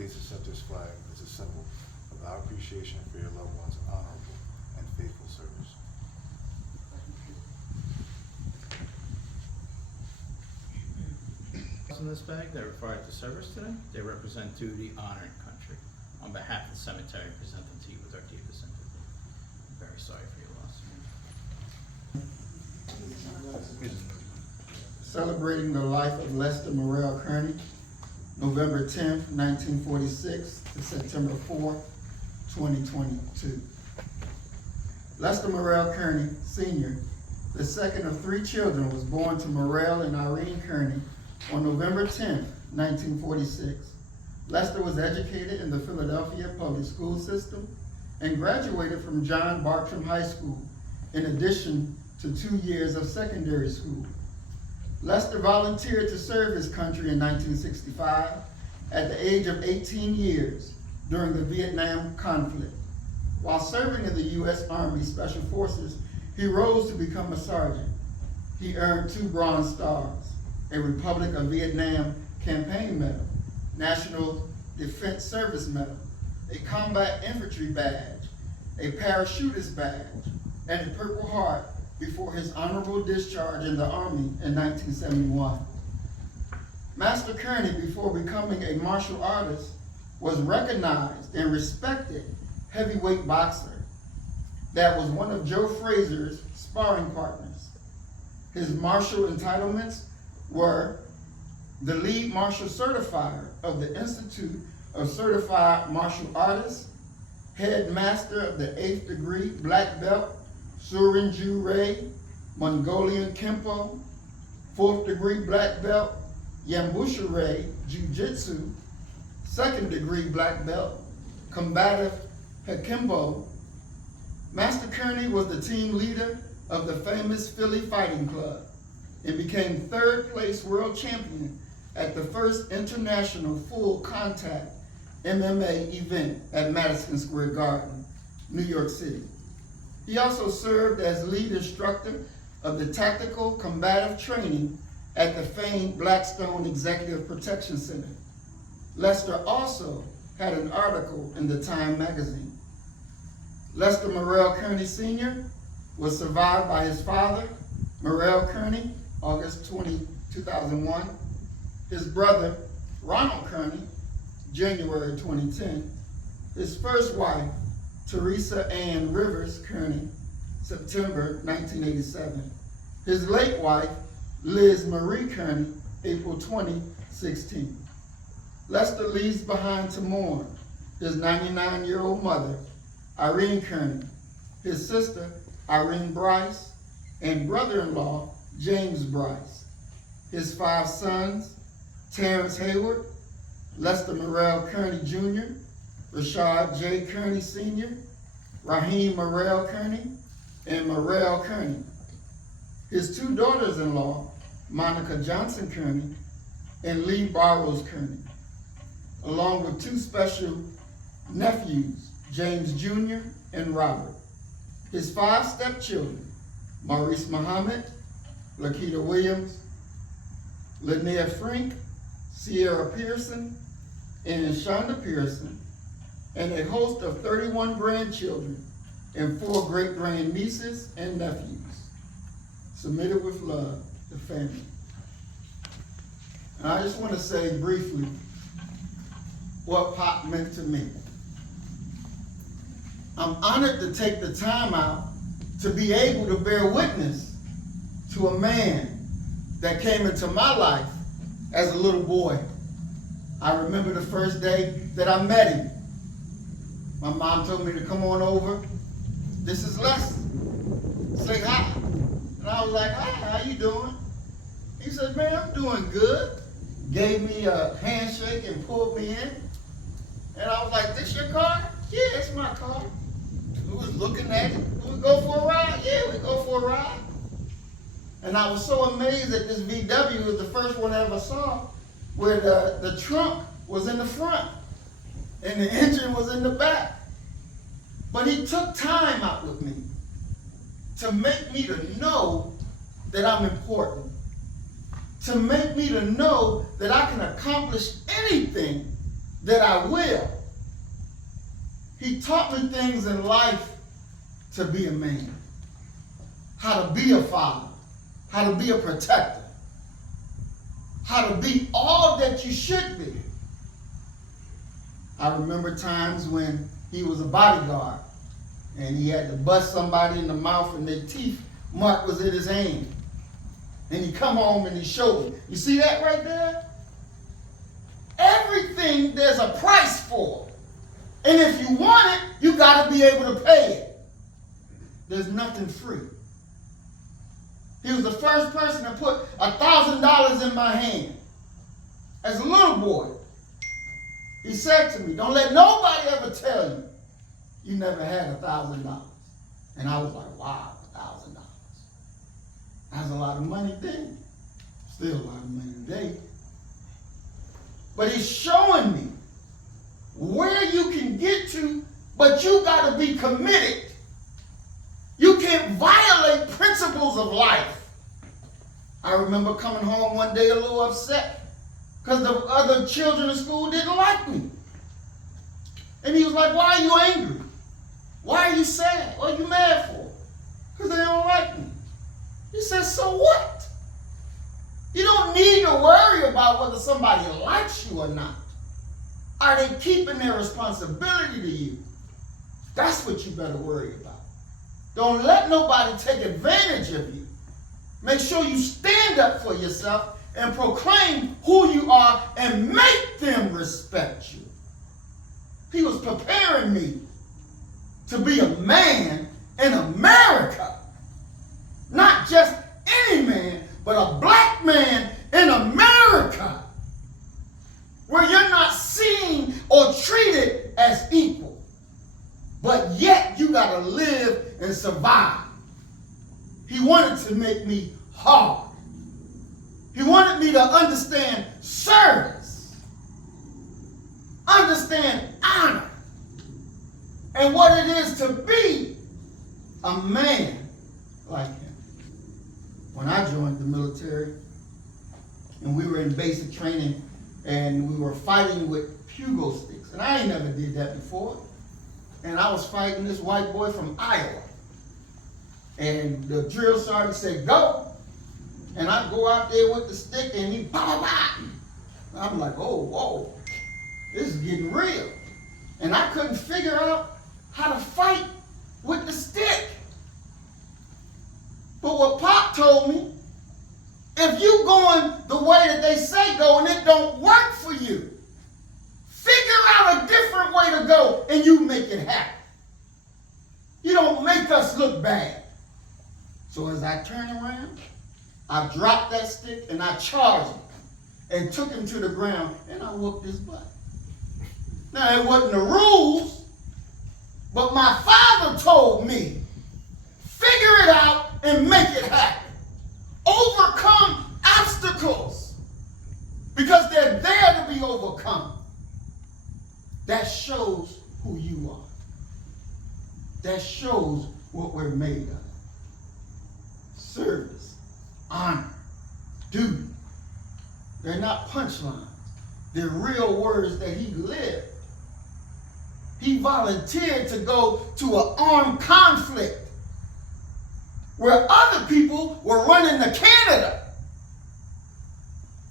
Please accept this flag as a symbol of our appreciation for your loved one's honorable and faithful service. In this bag, they're required to service today. They represent duty, honor, and country. On behalf of the cemetery, I present them to you with our deepest sympathy. I'm very sorry for your loss. Celebrating the life of Lester Morrell Kearney, November 10th, 1946 to September 4th, 2022. Lester Morrell Kearney, Sr., the second of three children, was born to Morrell and Irene Kearney on November 10th, 1946. Lester was educated in the Philadelphia public school system and graduated from John Bartram High School, in addition to 2 years of secondary school. Lester volunteered to serve his country in 1965 at the age of 18 years during the Vietnam conflict. While serving in the U.S. Army Special Forces, he rose to become a sergeant. He earned 2 Bronze Stars, a Republic of Vietnam Campaign Medal, National Defense Service Medal, a Combat Infantry Badge, a Parachutist Badge, and a Purple Heart before his honorable discharge in the Army in 1971. Master Kearney, before becoming a martial artist, was recognized and respected heavyweight boxer that was one of Joe Frazier's sparring partners. His martial entitlements were the lead martial certifier of the Institute of Certified Martial Artists, head master of the 8th degree black belt Surin-Ju Rei, Mongolian Kempo, 4th degree black belt Yambusha Rei Jiu-Jitsu, 2nd degree black belt Combative Hekimbo. Master Kearney was the team leader of the famous Philly Fighting Club and became 3rd place world champion at the first international full contact MMA event at Madison Square Garden, New York City. He also served as lead instructor of the Tactical Combative Training at the famed Blackstone Executive Protection Center. Lester also had an article in the Time magazine. Lester Morrell Kearney Sr. was survived by his father, Morrell Kearney, August 20, 2001, his brother, Ronald Kearney, January 2010, his first wife, Teresa Ann Rivers Kearney, September 1987, his late wife, Liz Marie Kearney, April 2016. Lester leaves behind to mourn his 99-year-old mother, Irene Kearney, his sister, Irene Bryce, and brother-in-law, James Bryce, his 5 sons, Terrence Hayward, Lester Morrell Kearney Jr., Rashad J. Kearney Sr., Raheem Morrell Kearney, and Morrell Kearney, his 2 daughters-in-law, Monica Johnson Kearney and Lee Barrows Kearney, along with 2 special nephews, James Jr. and Robert, his 5 stepchildren, Maurice Muhammad, Lakita Williams, Linnea Frank, Sierra Pearson, and Shonda Pearson, and a host of 31 grandchildren and 4 great-grandnieces and nephews. Submitted with love, the family. And I just want to say briefly what Pop meant to me. I'm honored to take the time out to be able to bear witness to a man that came into my life as a little boy. I remember the first day that I met him. My mom told me to come on over. This is Lester. Say hi. And I was like, hi, how you doing? He said, man, I'm doing good. Gave me a handshake and pulled me in. And I was like, this your car? Yeah, it's my car. We was looking at it. We go for a ride? Yeah, we go for a ride. And I was so amazed that this VW was the first one I ever saw where the trunk was in the front and the engine was in the back. But he took time out with me to make me to know that I'm important, to make me to know that I can accomplish anything that I will. He taught me things in life to be a man, how to be a father, how to be a protector, how to be all that you should be. I remember times when he was a bodyguard and he had to bust somebody in the mouth and their teeth mark was in his hand. And he come home and he showed me. You see that right there? Everything there's a price for. And if you want it, you got to be able to pay it. There's nothing free. He was the first person to put $1,000 in my hand. As a little boy, he said to me, don't let nobody ever tell you you never had $1,000. And I was like, wow, $1,000. That's a lot of money then. Still a lot of money today. But he's showing me where you can get to, but you got to be committed. You can't violate principles of life. I remember coming home one day a little upset because the other children in school didn't like me. And he was like, why are you angry? Why are you sad? What are you mad for? Because they don't like me. He said, so what? You don't need to worry about whether somebody likes you or not. Are they keeping their responsibility to you? That's what you better worry about. Don't let nobody take advantage of you. Make sure you stand up for yourself and proclaim who you are and make them respect you. He was preparing me to be a man in America. Not just any man, but a black man in America. Where you're not seen or treated as equal. But yet you got to live and survive. He wanted to make me hard. He wanted me to understand service. Understand honor. And what it is to be a man like him. When I joined the military, and we were in basic training, and we were fighting with Pugo sticks. And I ain't never did that before. And I was fighting this white boy from Iowa. And the drill sergeant said, go. And I go out there with the stick and he pow, pow. I'm like, oh, whoa, this is getting real. And I couldn't figure out how to fight with the stick. But what Pop told me, if you going the way that they say go and it don't work for you, figure out a different way to go and you make it happen. You don't make us look bad. So as I turn around, I dropped that stick and I charged him and took him to the ground and I whooped his butt. Now it wasn't the rules, but my father told me, figure it out and make it happen. Overcome obstacles because they're there to be overcome. That shows who you are. That shows what we're made of. Service, honor, duty. They're not punchlines. They're real words that he lived. He volunteered to go to an armed conflict where other people were running to Canada.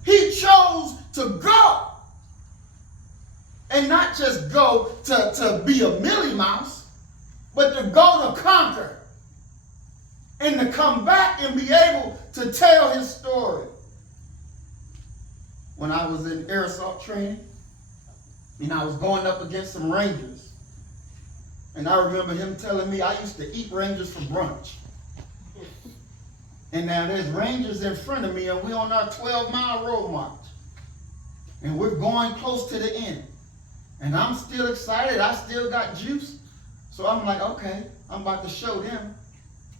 He chose to go. And not just go to be a Millie Mouse, but to go to conquer. And to come back and be able to tell his story. When I was in air assault training, and I was going up against some Rangers. And I remember him telling me I used to eat Rangers for brunch. And now there's Rangers in front of me and we're on our 12-mile road march. And we're going close to the end. And I'm still excited. I still got juice. So I'm like, okay, I'm about to show them.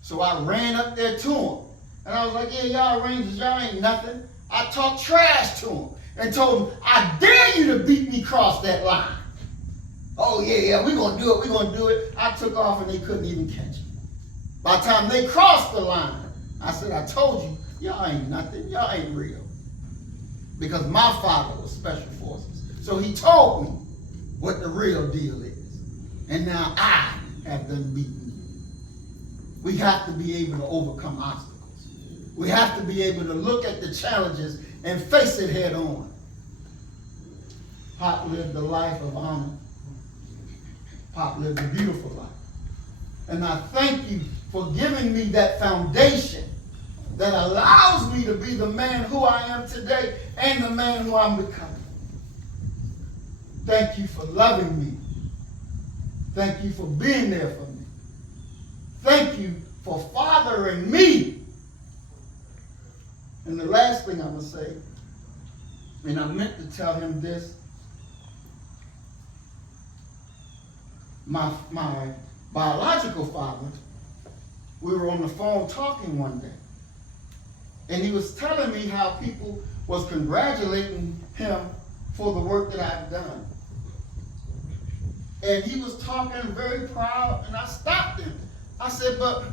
So I ran up there to them. And I was like, yeah, y'all Rangers, y'all ain't nothing. I talked trash to them and told them, I dare you to beat me across that line. Oh, yeah, we're going to do it, we're going to do it. I took off and they couldn't even catch me. By the time they crossed the line, I said, I told you, y'all ain't nothing. Y'all ain't real. Because my father was special forces. So he told me what the real deal is. And now I have done beaten you. We have to be able to overcome obstacles. We have to be able to look at the challenges and face it head on. Pop lived a life of honor. Pop lived a beautiful life. And I thank you for giving me that foundation that allows me to be the man who I am today and the man who I'm becoming. Thank you for loving me. Thank you for being there for me. Thank you for fathering me. And the last thing I'm going to say, and I meant to tell him this, my biological father, we were on the phone talking one day. And he was telling me how people was congratulating him for the work that I've done. And he was talking very proud, and I stopped him. I said, but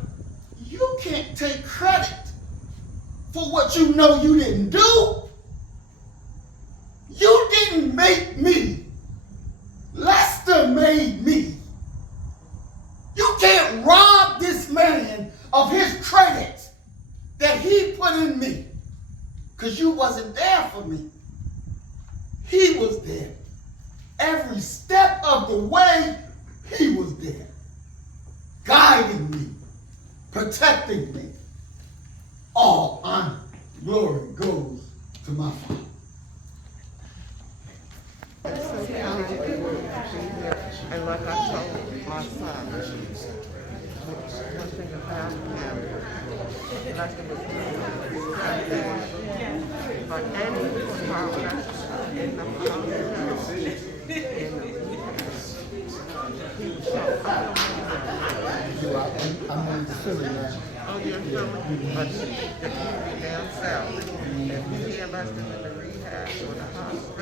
you can't take credit for what you know you didn't do. You didn't make me. Lester made me. You can't rob this man of his credit that he put in me, because you wasn't there for me. He was there. Every step of the way, he was there, guiding me, protecting me. All honor, glory goes to my Father. It's so kind of you to be here. And like I told my son, one thing about him, Lester was but any progress in the process, he was so I'm feeling that. oh, you're feeling, but if you be down south, if you hear Lester in the rehab or the hospital,